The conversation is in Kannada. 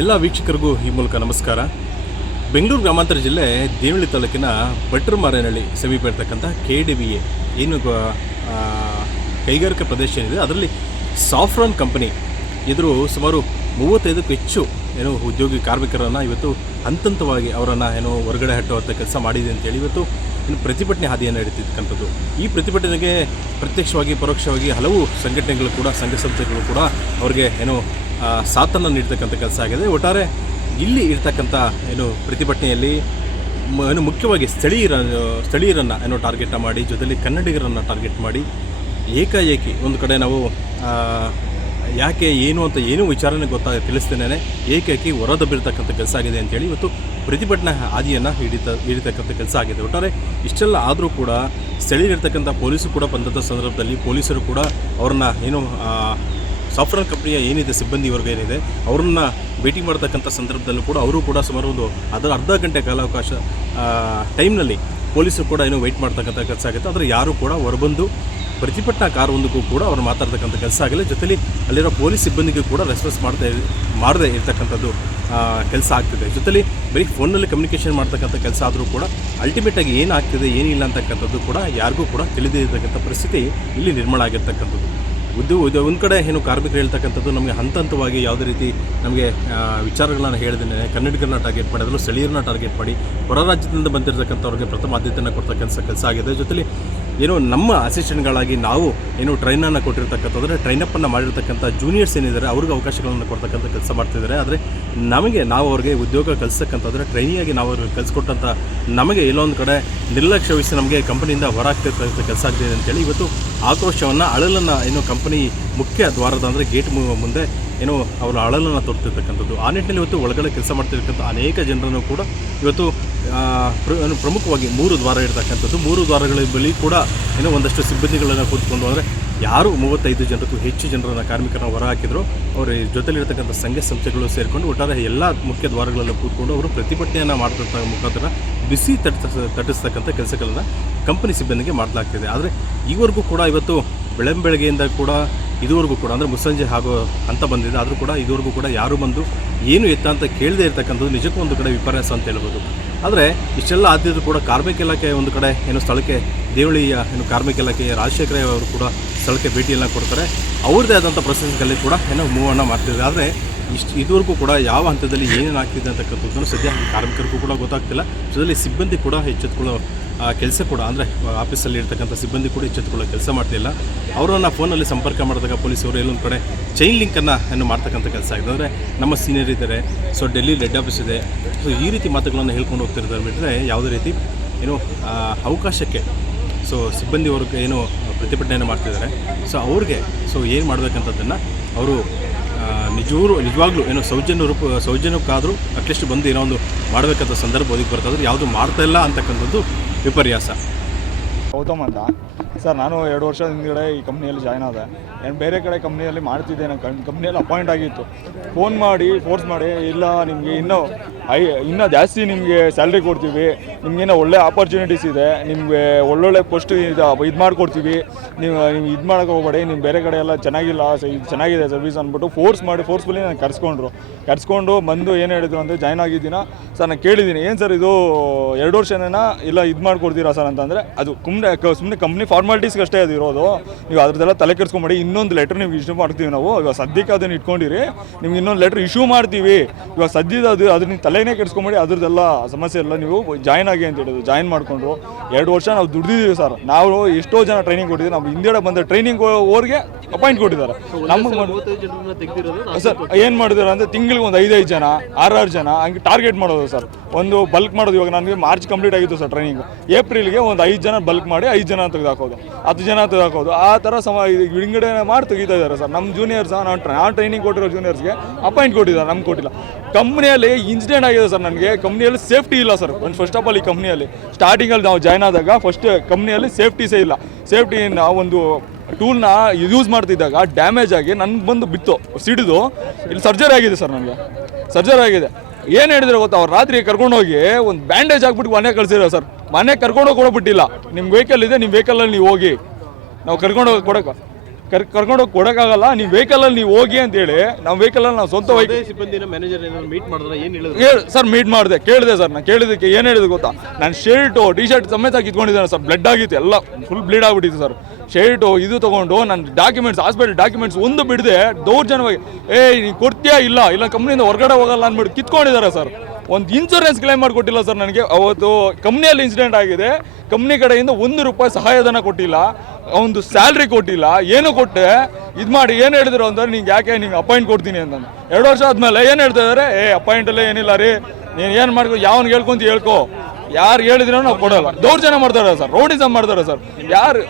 ಎಲ್ಲ ವೀಕ್ಷಕರಿಗೂ ಈ ಮೂಲಕ ನಮಸ್ಕಾರ. ಬೆಂಗಳೂರು ಗ್ರಾಮಾಂತರ ಜಿಲ್ಲೆ ದೇವಳ್ಳಿ ತಾಲೂಕಿನ ಭಟ್ರಮಾರೇನಹಳ್ಳಿ ಸಮೀಪ ಇರ್ತಕ್ಕಂಥ ಕೆ ಡಿ ಬಿ ಎ ಏನು ಕೈಗಾರಿಕಾ ಪ್ರದೇಶ ಏನಿದೆ, ಅದರಲ್ಲಿ ಸಾಫ್ರಾನ್ ಕಂಪನಿ ಎದುರು ಸುಮಾರು ಮೂವತ್ತೈದಕ್ಕೂ ಹೆಚ್ಚು ಏನು ಉದ್ಯೋಗಿ ಕಾರ್ಮಿಕರನ್ನು ಇವತ್ತು ಹಂತ ಹಂತವಾಗಿ ಅವರನ್ನು ಏನೋ ಹೊರಗಡೆ ಹಟ್ಟುವಂಥ ಕೆಲಸ ಮಾಡಿದೆ ಅಂತೇಳಿ ಇವತ್ತು ಇನ್ನು ಪ್ರತಿಭಟನೆ ಹಾದಿಯನ್ನು ಹಿಡಿತಿರ್ತಕ್ಕಂಥದ್ದು ಈ ಪ್ರತಿಭಟನೆಗೆ ಪ್ರತ್ಯಕ್ಷವಾಗಿ, ಪರೋಕ್ಷವಾಗಿ ಹಲವು ಸಂಘಟನೆಗಳು ಕೂಡ, ಸಂಘ ಸಂಸ್ಥೆಗಳು ಕೂಡ ಅವರಿಗೆ ಏನು ಸಾಥನ್ನು ನೀಡ್ತಕ್ಕಂಥ ಕೆಲಸ ಆಗಿದೆ. ಒಟ್ಟಾರೆ ಇಲ್ಲಿ ಇರ್ತಕ್ಕಂಥ ಏನು ಪ್ರತಿಭಟನೆಯಲ್ಲಿ ಏನು ಮುಖ್ಯವಾಗಿ ಸ್ಥಳೀಯರ, ಸ್ಥಳೀಯರನ್ನು ಏನು ಟಾರ್ಗೆಟ್ ಮಾಡಿ ಜೊತೆಯಲ್ಲಿ ಕನ್ನಡಿಗರನ್ನು ಟಾರ್ಗೆಟ್ ಮಾಡಿ ಏಕಾಏಕಿ ಒಂದು ಕಡೆ ನಾವು ಯಾಕೆ ಏನು ಅಂತ ಏನೂ ವಿಚಾರನೆ ಗೊತ್ತಾಗ ತಿಳಿಸ್ತೇನೆ ಏಕಾಏಕಿ ಹೊರದಬ್ಬಿರ್ತಕ್ಕಂಥ ಕೆಲಸ ಆಗಿದೆ ಅಂತೇಳಿ ಇವತ್ತು ಪ್ರತಿಭಟನಾ ಹಾದಿಯನ್ನು ಹಿಡಿತ, ಹಿಡಿತಕ್ಕಂಥ ಕೆಲಸ ಆಗಿದೆ. ಒಟ್ಟಾರೆ ಇಷ್ಟೆಲ್ಲ ಆದರೂ ಕೂಡ ಸ್ಥಳೀಯರಿರ್ತಕ್ಕಂಥ ಪೊಲೀಸರು ಕೂಡ ಬಂದಂಥ ಸಂದರ್ಭದಲ್ಲಿ ಪೊಲೀಸರು ಕೂಡ ಅವ್ರನ್ನ ಏನು ಸಾಫ್ಟ್ವೇರ್ ಕಂಪ್ನಿಯ ಏನಿದೆ, ಸಿಬ್ಬಂದಿ ವರ್ಗ ಏನಿದೆ, ಅವ್ರನ್ನ ಭೇಟಿ ಮಾಡ್ತಕ್ಕಂಥ ಸಂದರ್ಭದಲ್ಲೂ ಕೂಡ ಅವರು ಕೂಡ ಸುಮಾರು ಒಂದು ಅದರ ಅರ್ಧ ಗಂಟೆ ಕಾಲಾವಕಾಶ ಟೈಮ್ನಲ್ಲಿ ಪೊಲೀಸರು ಕೂಡ ಏನೋ ವೆಯ್ಟ್ ಮಾಡ್ತಕ್ಕಂಥ ಕೆಲಸ ಆಗುತ್ತೆ. ಆದರೆ ಯಾರು ಕೂಡ ಹೊರಬಂದು ಪ್ರತಿಭಟನಾ ಕಾರೊಂದಕ್ಕೂ ಕೂಡ ಅವ್ರು ಮಾತಾಡ್ತಕ್ಕಂಥ ಕೆಲಸ ಆಗಲಿ ಜೊತೆಲಿ ಅಲ್ಲಿರೋ ಪೊಲೀಸ್ ಸಿಬ್ಬಂದಿಗೂ ಕೂಡ ರೆಸ್ಪಾನ್ಸ್ ಮಾಡ್ತಾ ಮಾಡದೇ ಇರ್ತಕ್ಕಂಥದ್ದು ಕೆಲಸ ಆಗ್ತಿದೆ. ಜೊತೆಲಿ ಬರೀ ಫೋನಲ್ಲಿ ಕಮ್ಯುನಿಕೇಷನ್ ಮಾಡ್ತಕ್ಕಂಥ ಕೆಲಸ ಆದರೂ ಕೂಡ ಅಲ್ಟಿಮೇಟಾಗಿ ಏನಾಗ್ತಿದೆ, ಏನಿಲ್ಲ ಅಂತಕ್ಕಂಥದ್ದು ಕೂಡ ಯಾರಿಗೂ ಕೂಡ ತಿಳಿದೇ ಇರತಕ್ಕಂಥ ಪರಿಸ್ಥಿತಿ ಇಲ್ಲಿ ನಿರ್ಮಾಣ ಆಗಿರ್ತಕ್ಕಂಥದ್ದು. ಉದ್ಯೋಗ ಉದ್ಯೋಗ ಒಂದು ಕಡೆ ಏನು ಕಾರ್ಮಿಕರು ಹೇಳ್ತಕ್ಕಂಥದ್ದು ನಮಗೆ ಹಂತ ಹಂತವಾಗಿ ಯಾವುದೇ ರೀತಿ ನಮಗೆ ವಿಚಾರಗಳನ್ನು ಹೇಳಿದ್ದೇನೆ. ಕನ್ನಡಿಗರನ್ನ ಟಾರ್ಗೆಟ್ ಮಾಡಿ, ಅದರಲ್ಲೂ ಸ್ಥಳೀಯರನ್ನ ಟಾರ್ಗೆಟ್ ಮಾಡಿ, ಹೊರ ರಾಜ್ಯದಿಂದ ಬಂದಿರತಕ್ಕಂಥವ್ರಿಗೆ ಪ್ರಥಮ ಆದ್ಯತೆಯನ್ನು ಕೊಡ್ತಕ್ಕಂಥ ಕೆಲಸ ಆಗಿದೆ. ಜೊತೆಲಿ ಏನು ನಮ್ಮ ಅಸಿಸ್ಟೆಂಟ್ಗಳಾಗಿ ನಾವು ಏನು ಟ್ರೈನನ್ನು ಕೊಟ್ಟಿರ್ತಕ್ಕಂಥದ್ದು ಟ್ರೈನಪ್ಪನ್ನು ಮಾಡಿರ್ತಕ್ಕಂಥ ಜೂನಿಯರ್ಸ್ ಏನಿದ್ದಾರೆ, ಅವ್ರಿಗೆ ಅವಕಾಶಗಳನ್ನು ಕೊಡ್ತಕ್ಕಂಥ ಕೆಲಸ ಮಾಡ್ತಿದ್ದಾರೆ. ಆದರೆ ನಮಗೆ ನಾವು ಅವ್ರಿಗೆ ಉದ್ಯೋಗ ಕಲಿಸ್ತಕ್ಕಂಥದ್ರೆ ಟ್ರೈನಿಯಾಗಿ ನಾವು ಅವ್ರಿಗೆ ಕಲಿಸ್ಕೊಟ್ಟಂಥ ನಮಗೆ ಎಲ್ಲೊಂದು ಕಡೆ ನಿರ್ಲಕ್ಷ್ಯ ವಹಿಸಿ ನಮಗೆ ಕಂಪನಿಯಿಂದ ಹೊರಾಗ್ತಿರ್ತಕ್ಕಂಥ ಕೆಲಸ ಆಗ್ತಿದೆ ಅಂತೇಳಿ ಇವತ್ತು ಆಕ್ರೋಶವನ್ನು ಅಳಲನ್ನು ಏನು ಕಂಪನಿ ಮುಖ್ಯ ದ್ವಾರದ ಅಂದರೆ ಗೇಟ್ ಮುಂದೆ ಏನೋ ಅವರು ಅಳಲನ್ನು ತೋರ್ತಿರ್ತಕ್ಕಂಥದ್ದು. ಆ ನಿಟ್ಟಿನಲ್ಲಿ ಇವತ್ತು ಒಳಗಡೆ ಕೆಲಸ ಮಾಡ್ತಿರ್ತಕ್ಕಂಥ ಅನೇಕ ಜನರನ್ನು ಕೂಡ ಇವತ್ತು ಪ್ರಮುಖವಾಗಿ ಮೂರು ದ್ವಾರ ಇರ್ತಕ್ಕಂಥದ್ದು ಮೂರು ದ್ವಾರಗಳ ಬಳಿ ಕೂಡ ಏನೋ ಒಂದಷ್ಟು ಸಿಬ್ಬಂದಿಗಳನ್ನು ಕೂತ್ಕೊಂಡು ಅಂದರೆ ಯಾರು ಮೂವತ್ತೈದು ಜನಕ್ಕೂ ಹೆಚ್ಚು ಜನರನ್ನು ಕಾರ್ಮಿಕರನ್ನ ಹೊರ ಹಾಕಿದ್ರು ಅವರ ಜೊತೆಲಿರ್ತಕ್ಕಂಥ ಸಂಘ ಸಂಸ್ಥೆಗಳು ಸೇರಿಕೊಂಡು ಒಟ್ಟಾರೆ ಎಲ್ಲ ಮುಖ್ಯ ದ್ವಾರಗಳಲ್ಲಿ ಕೂತ್ಕೊಂಡು ಅವರು ಪ್ರತಿಭಟನೆಯನ್ನು ಮಾಡ್ತಕ್ಕ ಮುಖಾಂತರ ಬಿಸಿ ತಟ್ಟಿಸ ತಟ್ಟಿಸ್ತಕ್ಕಂಥ ಕೆಲಸಗಳನ್ನು ಕಂಪನಿ ಸಿಬ್ಬಂದಿಗೆ ಮಾಡಲಾಗ್ತಿದೆ. ಆದರೆ ಈವರೆಗೂ ಕೂಡ ಇವತ್ತು ಬೆಳಂಬೆಳಗ್ಗೆಯಿಂದ ಕೂಡ ಇದುವರೆಗೂ ಕೂಡ, ಅಂದರೆ ಮುಸ್ಸಂಜೆ ಆಗೋ ಅಂತ ಬಂದಿದೆ. ಆದರೂ ಕೂಡ ಇದುವರೆಗೂ ಕೂಡ ಯಾರು ಬಂದು ಏನು ಎತ್ತ ಅಂತ ಕೇಳದೇ ಇರ್ತಕ್ಕಂಥದ್ದು ನಿಜಕ್ಕೂ ಒಂದು ಕಡೆ ವಿಪರ್ಯಾಸ ಅಂತ ಹೇಳ್ಬೋದು. ಆದರೆ ಇಷ್ಟೆಲ್ಲ ಆದ್ಯದ್ರು ಕೂಡ ಕಾರ್ಮಿಕ ಇಲಾಖೆ ಒಂದು ಕಡೆ, ಏನು ಸ್ಥಳಕ್ಕೆ, ದೇವಳಿಯ ಏನು ಕಾರ್ಮಿಕ ಇಲಾಖೆಯ ರಾಜಶೇಖರ ಅವರು ಕೂಡ ಸ್ಥಳಕ್ಕೆ ಭೇಟಿಯನ್ನು ಕೊಡ್ತಾರೆ. ಅವ್ರದ್ದೇ ಆದಂಥ ಪ್ರಸಂಗದಲ್ಲಿ ಕೂಡ ಏನೋ ಮೂವನ್ನು ಮಾಡ್ತಿದ್ದಾರೆ. ಆದರೆ ಇಷ್ಟು ಇದುವರೆಗೂ ಕೂಡ ಯಾವ ಹಂತದಲ್ಲಿ ಏನೇನು ಆಗ್ತಿದೆ ಅಂತಕ್ಕಂಥದ್ದನ್ನು ಸದ್ಯ ಕಾರ್ಮಿಕರಿಗೂ ಕೂಡ ಗೊತ್ತಾಗ್ತಿಲ್ಲ. ಜೊತೆಯಲ್ಲಿ ಸಿಬ್ಬಂದಿ ಕೂಡ ಎಚ್ಚೆತ್ಕೊಳ್ಳೋ ಕೆಲಸ ಕೂಡ ಅಂದರೆ ಆಫೀಸಲ್ಲಿ ಇರ್ತಕ್ಕಂಥ ಸಿಬ್ಬಂದಿ ಕೂಡ ಎಚ್ಚೆತ್ತುಕೊಳ್ಳೋ ಕೆಲಸ ಮಾಡ್ತಿಲ್ಲ. ಅವರನ್ನು ಫೋನಲ್ಲಿ ಸಂಪರ್ಕ ಮಾಡಿದಾಗ ಪೊಲೀಸವರು ಎಲ್ಲೊಂದು ಕಡೆ ಚೈನ್ ಲಿಂಕನ್ನು ಏನು ಮಾಡ್ತಕ್ಕಂಥ ಕೆಲಸ ಆಗಿದೆ. ಅಂದರೆ ನಮ್ಮ ಸೀನಿಯರ್ ಇದ್ದಾರೆ ಸೊ ಡೆಲ್ಲಿ ರೆಡ್ ಆಫೀಸ್ ಇದೆ. ಸೊ ಈ ರೀತಿ ಮಾತುಗಳನ್ನು ಹೇಳ್ಕೊಂಡು ಹೋಗ್ತಿರ್ತಾರೆ ಬಿಟ್ಟರೆ ಯಾವುದೇ ರೀತಿ ಏನು ಆ, ಅವಕಾಶಕ್ಕೆ ಸೊ ಸಿಬ್ಬಂದಿ ವರ್ಗ ಏನು ಪ್ರತಿಭಟನೆಯನ್ನು ಮಾಡ್ತಿದ್ದಾರೆ. ಸೊ ಅವ್ರಿಗೆ ಸೊ ಏನು ಮಾಡಬೇಕಂತದ್ದನ್ನು ಅವರು ನಿಜವರು ನಿಜವಾಗ್ಲೂ ಏನೋ ಸೌಜನ್ಯ ರೂಪ ಸೌಜನ್ಯಕ್ಕಾದರೂ ಅಟ್ಲೀಸ್ಟ್ ಬಂದು ಏನೋ ಒಂದು ಮಾಡಬೇಕಂತ ಸಂದರ್ಭ ಒದಗಿ ಬರ್ತಾದ್ರೆ ಯಾವುದು ಮಾಡ್ತಾ ಇಲ್ಲ ಅಂತಕ್ಕಂಥದ್ದು ವಿಪರ್ಯಾಸ ಗೌತಮ್ ಅಂತ. ಸರ್, ನಾನು ಎರಡು ವರ್ಷ ಹಿಂದ್ಗಡೆ ಈ ಕಂಪ್ನಿಯಲ್ಲಿ ಜಾಯ್ನ್ ಆದೆ. ಏನು ಬೇರೆ ಕಡೆ ಕಂಪ್ನಿಯಲ್ಲಿ ಮಾಡ್ತಿದ್ದೆ, ನಾನು ಕಣ್ ಕಂಪ್ನಿಯಲ್ಲಿ ಅಪಾಯಿಂಟ್ ಆಗಿತ್ತು. ಫೋನ್ ಮಾಡಿ ಫೋರ್ಸ್ ಮಾಡಿ, ಇಲ್ಲ, ನಿಮಗೆ ಇನ್ನೂ ಐ, ಇನ್ನೂ ಜಾಸ್ತಿ ನಿಮಗೆ ಸ್ಯಾಲ್ರಿ ಕೊಡ್ತೀವಿ. ನಿಮಗೇನೋ ಒಳ್ಳೆ ಆಪರ್ಚುನಿಟೀಸ್ ಇದೆ. ನಿಮಗೆ ಒಳ್ಳೊಳ್ಳೆ ಪೋಸ್ಟ್ ಇದು ಇದು ಮಾಡಿಕೊಡ್ತೀವಿ. ನೀವು ನೀವು ಇದು ಮಾಡೋಕೆ ಹೋಗಬೇಡಿ. ನೀವು ಬೇರೆ ಕಡೆ ಎಲ್ಲ ಚೆನ್ನಾಗಿಲ್ಲ ಇದು ಚೆನ್ನಾಗಿದೆ ಸರ್ವಿಸ್ ಅಂದ್ಬಿಟ್ಟು ಫೋರ್ಸ್ ಮಾಡಿ ಫೋರ್ಸ್ಫುಲಿ ನಾನು ಕರ್ಸ್ಕೊಂಡ್ರು. ಕರ್ಸ್ಕೊಂಡು ಬಂದು ಏನು ಹೇಳಿದ್ರು ಅಂದರೆ, ಜಾಯ್ನ್ ಆಗಿದ್ದೀನ? ಸರ್, ನಾನು ಕೇಳಿದ್ದೀನಿ. ಏನು ಸರ್ ಇದು, ಎರಡು ವರ್ಷನೇನ ಇಲ್ಲ ಇದು ಮಾಡಿಕೊಡ್ತೀರಾ ಸರ್ ಅಂತಂದರೆ, ಅದು ಕುಮ್ನೆ ಸುಮ್ಮನೆ ಕಂಪ್ನಿ ಫಾರ್ಮಾಲಿಟೀಸ್ಗೆ ಅಷ್ಟೇ ಅದು ಇರೋದು. ನೀವು ಅದ್ರದ್ದೆಲ್ಲ ತಲೆ ಕೆಡಿಸ್ಕೊಂಬೇಡಿ. ಇನ್ನೊಂದು ಲೆಟ್ರ್ ನೀವು ಇಶ್ಯೂ ಮಾಡ್ತೀವಿ ನಾವು. ಇವಾಗ ಸದ್ಯಕ್ಕೆ ಅದನ್ನು ಇಟ್ಕೊಂಡಿರಿ. ನಿಮ್ಗೆ ಇನ್ನೊಂದು ಲೆಟ್ರ್ ಇಶ್ಯೂ ಮಾಡ್ತೀವಿ. ಇವಾಗ ಸದ್ಯದ ಅದು ಅದ್ರ ನೀವು ತಲೆನೇ ಕೆಡಿಸ್ಕೊಂಬೇಡಿ. ಅದ್ರದ್ದೆಲ್ಲ ಸಮಸ್ಯೆ ಎಲ್ಲ ನೀವು ಜಾಯ್ನ್ ಆಗಿ ಅಂತ ಹೇಳಿದ್ರು. ಜಾಯ್ನ್ ಮಾಡಿಕೊಂಡ್ರು ಎರಡು ವರ್ಷ ನಾವು ದುಡ್ದಿದ್ದೀವಿ ಸರ್. ನಾವು ಎಷ್ಟೋ ಜನ ಟ್ರೈನಿಂಗ್ ಕೊಟ್ಟಿದ್ದೀವಿ. ನಾವು ಹಿಂದೆ ಬಂದ ಟ್ರೈನಿಂಗ್ ಅವ್ರಿಗೆ ಅಪಾಯಿಂಟ್ ಕೊಟ್ಟಿದ್ದಾರೆ. ನಮಗೆ ಸರ್ ಏನು ಮಾಡಿದಾರೆ ಅಂದರೆ ತಿಂಗಳಿಗೆ ಒಂದು ಐದೈದು ಜನ ಆರಾರು ಜನ ಹಂಗೆ ಟಾರ್ಗೆಟ್ ಮಾಡೋದು ಸರ್. ಒಂದು ಬಲ್ಕ್ ಮಾಡೋದು ಇವಾಗ ನನಗೆ ಮಾರ್ಚ್ ಕಂಪ್ಲೀಟ್ ಆಗಿತ್ತು ಸರ್ ಟ್ರೈನಿಂಗ್ ಏಪ್ರಿಲ್ಗೆ ಒಂದು ಐದು ಜನ ಬಲ್ಕ್ ಮಾಡಿ ಐದು ಜನ ತೆಗೆದಾಕೋದು ಹತ್ತು ಜನ ತೆಗೆದಾಕೋದು. ಆ ಥರ ಸಮ ವಿಂಗಡಣೆ ವಿಂಗಡೆ ಮಾಡಿ ತೆಗಿತಾ ಇದ್ದಾರೆ ಸರ್. ನಮ್ಮ ಜೂನಿಯರ್ಸ್ ನಾನು ನಾನು ಟ್ರೈನಿಂಗ್ ಕೊಟ್ಟಿರೋ ಜೂನಿಯರ್ಸ್ಗೆ ಅಪಾಯಿಂಟ್ ಕೊಟ್ಟಿದ್ದಾರೆ ನಮ್ಗೆ ಕೊಟ್ಟಿಲ್ಲ. ಕಂಪ್ನಿಯಲ್ಲಿ ಇನ್ಸಿಡೆಂಟ್ ಆಗಿದೆ ಸರ್ ನನಗೆ. ಕಂಪ್ನಿಯಲ್ಲಿ ಸೇಫ್ಟಿ ಇಲ್ಲ ಸರ್. ಒಂದು ಫಸ್ಟ್ ಆಫ್ ಆಲ್ ಈ ಕಂಪ್ನಿಯಲ್ಲಿ ಸ್ಟಾರ್ಟಿಂಗಲ್ಲಿ ನಾವು ಜಾಯ್ನ್ ಆದಾಗ ಫಸ್ಟ್ ಕಂಪ್ನಿಯಲ್ಲಿ ಸೇಫ್ಟಿಸೇ ಇಲ್ಲ. ಸೇಫ್ಟಿ ಒಂದು ಟೂಲ್ನ ಯೂಸ್ ಮಾಡ್ತಿದ್ದಾಗ ಡ್ಯಾಮೇಜ್ ಆಗಿ ನನ್ಗೆ ಬಂದು ಬಿತ್ತು ಸಿಡಿದು. ಇಲ್ಲಿ ಸರ್ಜರಿ ಆಗಿದೆ ಸರ್ ನನಗೆ. ಸರ್ಜರಿ ಆಗಿದೆ. ಏನು ಹೇಳಿದ್ರೆ ಗೊತ್ತಾ? ಅವ್ರು ರಾತ್ರಿ ಕರ್ಕೊಂಡೋಗಿ ಒಂದು ಬ್ಯಾಂಡೇಜ್ ಹಾಕ್ಬಿಟ್ಟು ಮನೆ ಕಳಿಸಿರೋ ಸರ್ ಮನೆ ಕರ್ಕೊಂಡೋಗಿ ಕೊಡೋಬಿಟ್ಟಿಲ್ಲ ನಿಮ್ಮ ವೆಹಿಕಲ್ ಇದೆ ನಿಮ್ಮ ವೆಹಿಕಲಲ್ಲಿ ನೀವು ಹೋಗಿ. ನಾವು ಕರ್ಕೊಂಡೋಗಿ ಕೊಡೋಕೆ ಕರ್ ಕರ್ಕೊಂಡೋಗಿ ಕೊಡೋಕ್ಕಾಗಲ್ಲ ನೀವು ವೆಹಿಕಲಲ್ಲಿ ನೀವು ಹೋಗಿ ಅಂತೇಳಿ ನಮ್ಮ ವೆಹಿಕಲಲ್ಲಿ ನಾವು ಸ್ವಂತ ಸಿಬ್ಬಂದಿನ ಮ್ಯಾನೇಜರ್ ಮೀಟ್ ಮಾಡಿದ್ರೆ ಏನು ಹೇಳಿದ್ರು? ಹೇಳಿ ಸರ್ ಮೀಟ್ ಮಾಡಿದೆ. ಕೇಳಿದೆ ಸರ್ ನಾನು. ಕೇಳಿದಕ್ಕೆ ಏನು ಹೇಳಿದೆ ಗೊತ್ತಾ? ನಾನು ಶರ್ಟು ಟಿ ಶರ್ಟ್ ಸಮೇತ ಕಿತ್ಕೊಂಡಿದ್ದೇನೆ ಸರ್ ಬ್ಲಡ್ ಆಗಿತ್ತು ಎಲ್ಲ ಫುಲ್ ಬ್ಲೀಡ್ ಆಗ್ಬಿಟ್ಟಿತ್ತು ಸರ್ ಶರ್ಟು ಇದು ತೊಗೊಂಡು ನನ್ನ ಡಾಕ್ಯುಮೆಂಟ್ಸ್ ಹಾಸ್ಪಿಟಲ್ ಡಾಕ್ಯುಮೆಂಟ್ಸ್ ಒಂದು ಬಿಡದೆ ದೌರ್ಜನ್ಯವಾಗಿ. ಏ ನೀನು ಕೊಡ್ತೀಯಾ ಇಲ್ಲ? ಇಲ್ಲ ಕಂಪ್ನಿಯಿಂದ ಹೊರಗಡೆ ಹೋಗಲ್ಲ ಅಂದ್ಬಿಟ್ಟು ಕಿತ್ಕೊಂಡಿದ್ದಾರೆ ಸರ್. ಒಂದು ಇನ್ಶೂರೆನ್ಸ್ ಕ್ಲೈಮ್ ಮಾಡಿಕೊಟ್ಟಿಲ್ಲ ಸರ್ ನನಗೆ. ಅವತ್ತು ಕಂಪ್ನಿಯಲ್ಲಿ ಇನ್ಸಿಡೆಂಟ್ ಆಗಿದೆ. ಕಂಪ್ನಿ ಕಡೆಯಿಂದ ಒಂದು ರೂಪಾಯಿ ಸಹಾಯಧನ ಕೊಟ್ಟಿಲ್ಲ. ಒಂದು ಸ್ಯಾಲ್ರಿ ಕೊಟ್ಟಿಲ್ಲ. ಏನು ಕೊಟ್ಟೆ? ಇದು ಮಾಡಿ ಏನು ಹೇಳಿದ್ರು ಅಂದರೆ ನಿಂಗೆ ಯಾಕೆ ನಿಂಗೆ ಅಪಾಯಿಂಟ್ ಕೊಡ್ತೀನಿ ಅಂತ ಎರಡು ವರ್ಷ ಆದಮೇಲೆ ಏನು ಹೇಳ್ತಾ ಇದ್ದಾರೆ ಏ ಅಪಾಯಿಂಟಲ್ಲೇ ಏನಿಲ್ಲ ರೀ. ನೀನು ಏನು ಮಾಡ್ಕೊ? ಯಾವನ್ ಹೇಳ್ಕೊಂತ ಹೇಳ್ಕೊ. ಯಾರು ಹೇಳಿದ್ರು ನಾವು ಕೊಡೋಲ್ಲ. ದೌರ್ಜನ್ಯ ಮಾಡ್ತಾರೆ ಸರ್. ರೋಡಿಸಮ್ ಮಾಡ್ತಾರೆ ಸರ್. ಯಾರು